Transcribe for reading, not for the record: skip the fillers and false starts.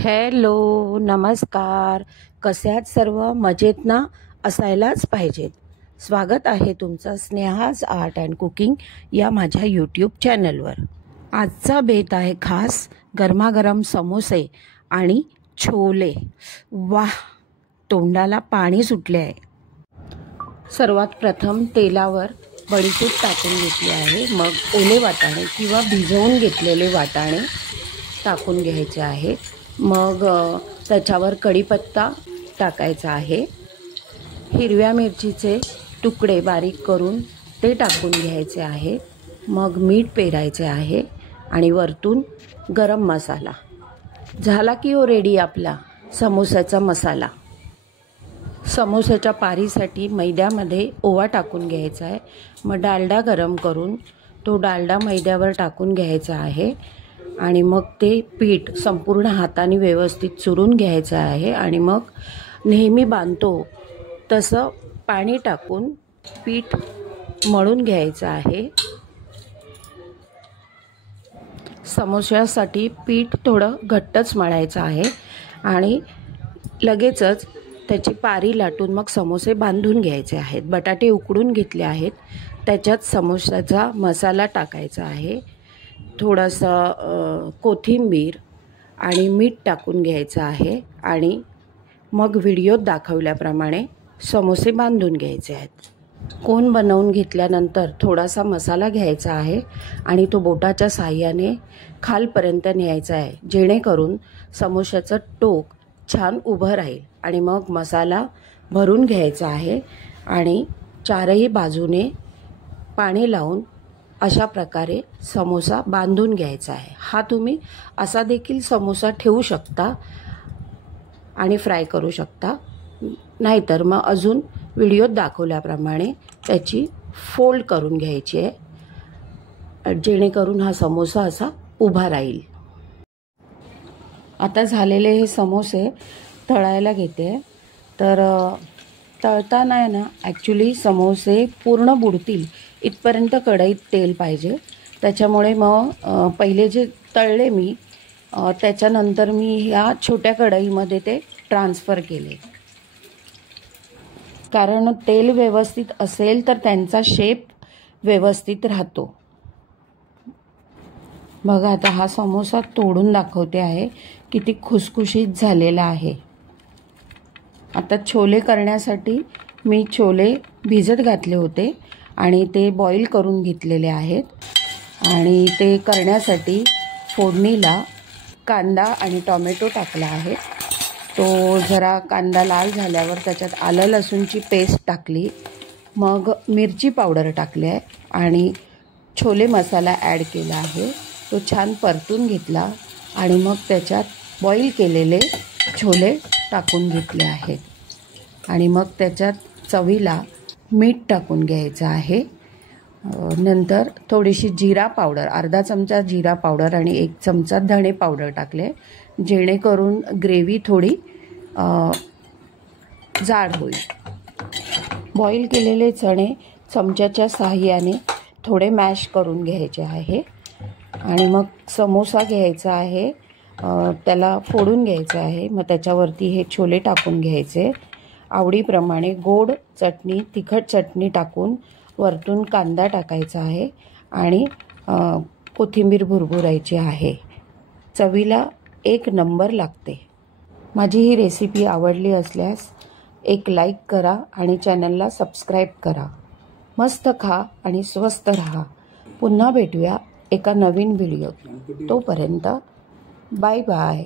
Hello, नमस्कार. कसे आहात सर्व? मजेत ना? असायलाच पाहिजेत. स्वागत आहे तुमचं स्नेहाज आर्ट अँड कुकिंग या माझ्या यूट्यूब चॅनलवर. आजचा बेत आहे खास गरमागरम समोसे आणि छोले. वाह, तोंडाला पाणी सुटले आहे. सर्वात प्रथम तेलावर बडीशेप टाकून घेतली आहे. मग ओले वाटाणे किंवा भिजवून घेतलेले वाटाणे टाकून घ्यायचे आहेत. मग त्याच्यावर कढीपत्ता टाकायचा आहे. हिरव्या मिरचीचे तुकडे बारीक करून ते टाकून घ्यायचे आहे. मग मीठ पेरायचे आहे आणि वरतून गरम मसाला. झाला की रेडी आपला समोसाचा मसाला. समोसाच्या पारीसाठी मैद्यामध्ये ओवा टाकून घ्यायचा आहे. मग डालडा गरम करून तो डालडा मैद्यावर टाकून घ्यायचा आहे आणि मग ते पीठ संपूर्ण हाताने व्यवस्थित चुरून घ्यायचं आहे आणि मग नेहमी बांधतो तसं पाणी टाकून पीठ मळून घ्यायचं आहे. समोस्यासाठी पीठ थोडं घट्टच मळायचं आहे आणि लगेचच त्याची पारी लाटून मग समोसे बांधून घ्यायचे आहेत. बटाटे उकडून घेतले आहेत. त्याच्यात समोसाचा मसाला टाकायचा आहे. थोडंसं कोथिंबीर आणि मीठ टाकून घ्यायचं आहे आणि मग व्हिडिओत दाखवल्याप्रमाणे समोसे बांधून घ्यायचे आहेत. कोन बनवून घेतल्यानंतर थोडासा मसाला घ्यायचा आहे आणि तो बोटाच्या साहाय्याने खालपर्यंत न्यायचा आहे, जेणेकरून समोश्याचं टोक छान उभं राहील. आणि मग मसाला भरून घ्यायचा आहे आणि चारही बाजूने पाणी लावून अशा प्रकारे समोसा बांधून घ्यायचा आहे. हा तुम्ही असा देखील समोसा ठेवू शकता आणि फ्राय करू शकता. नाहीतर मग अजून व्हिडिओत दाखवल्याप्रमाणे त्याची फोल्ड करून घ्यायची आहे, जेणेकरून हा समोसा असा उभा राहील. आता झालेले हे समोसे तळायला घेते. तर तळताना आहे ना, ॲक्च्युली समोसे पूर्ण बुडतील इथपर्यंत कढईत तेल पाहिजे. त्याच्यामुळे मग पहिले जे तळले मी त्याच्यानंतर मी ह्या छोट्या कढईमध्ये ते ट्रान्सफर केले. कारण तेल व्यवस्थित असेल तर त्यांचा शेप व्यवस्थित राहतो. बघा, आता हा समोसा तोडून दाखवते आहे किती खुसखुशीत झालेला आहे. आता छोले करण्यासाठी मी छोले भिजत घातले होते आणि ते बॉईल करून घेतलेले आहेत. आणि ते करण्यासाठी फोडणीला कांदा आणि टोमॅटो टाकला आहे. तो जरा कांदा लाल झाल्यावर त्याच्यात आलं लसूणची पेस्ट टाकली. मग मिरची पावडर टाकली आहे आणि छोले मसाला ॲड केला आहे. तो छान परतून घेतला आणि मग त्याच्यात बॉईल केलेले छोले टाकून घेतले आहेत. आणि मग त्याच्यात चवीला मीठ टाकून घ्यायचं आहे. नंतर थोडीशी जिरा पावडर, अर्धा चमचा जिरा पावडर आणि 1 चमचा धणे पावडर टाकले, जेणेकरून ग्रेव्ही थोडी जाड होईल. बॉईल केलेले चणे चमच्याच्या साहाय्याने थोडे मॅश करून घ्यायचे आहे. आणि मग समोसा घ्यायचा आहे, त्याला फोडून घ्यायचं आहे. मग त्याच्यावरती हे छोले टाकून घ्यायचे. आवडीप्रमाणे गोड चटणी, तिखट चटणी टाकून वरतून कांदा टाकायचा आहे आणि कोथिंबीर भुरभुरायची आहे. चवीला एक नंबर लागते. माझी ही रेसिपी आवडली असल्यास एक लाईक करा आणि चॅनलला सबस्क्राईब करा. मस्त खा आणि स्वस्त राहा. पुन्हा भेटूया एका नवीन व्हिडिओत. तोपर्यंत बाय बाय.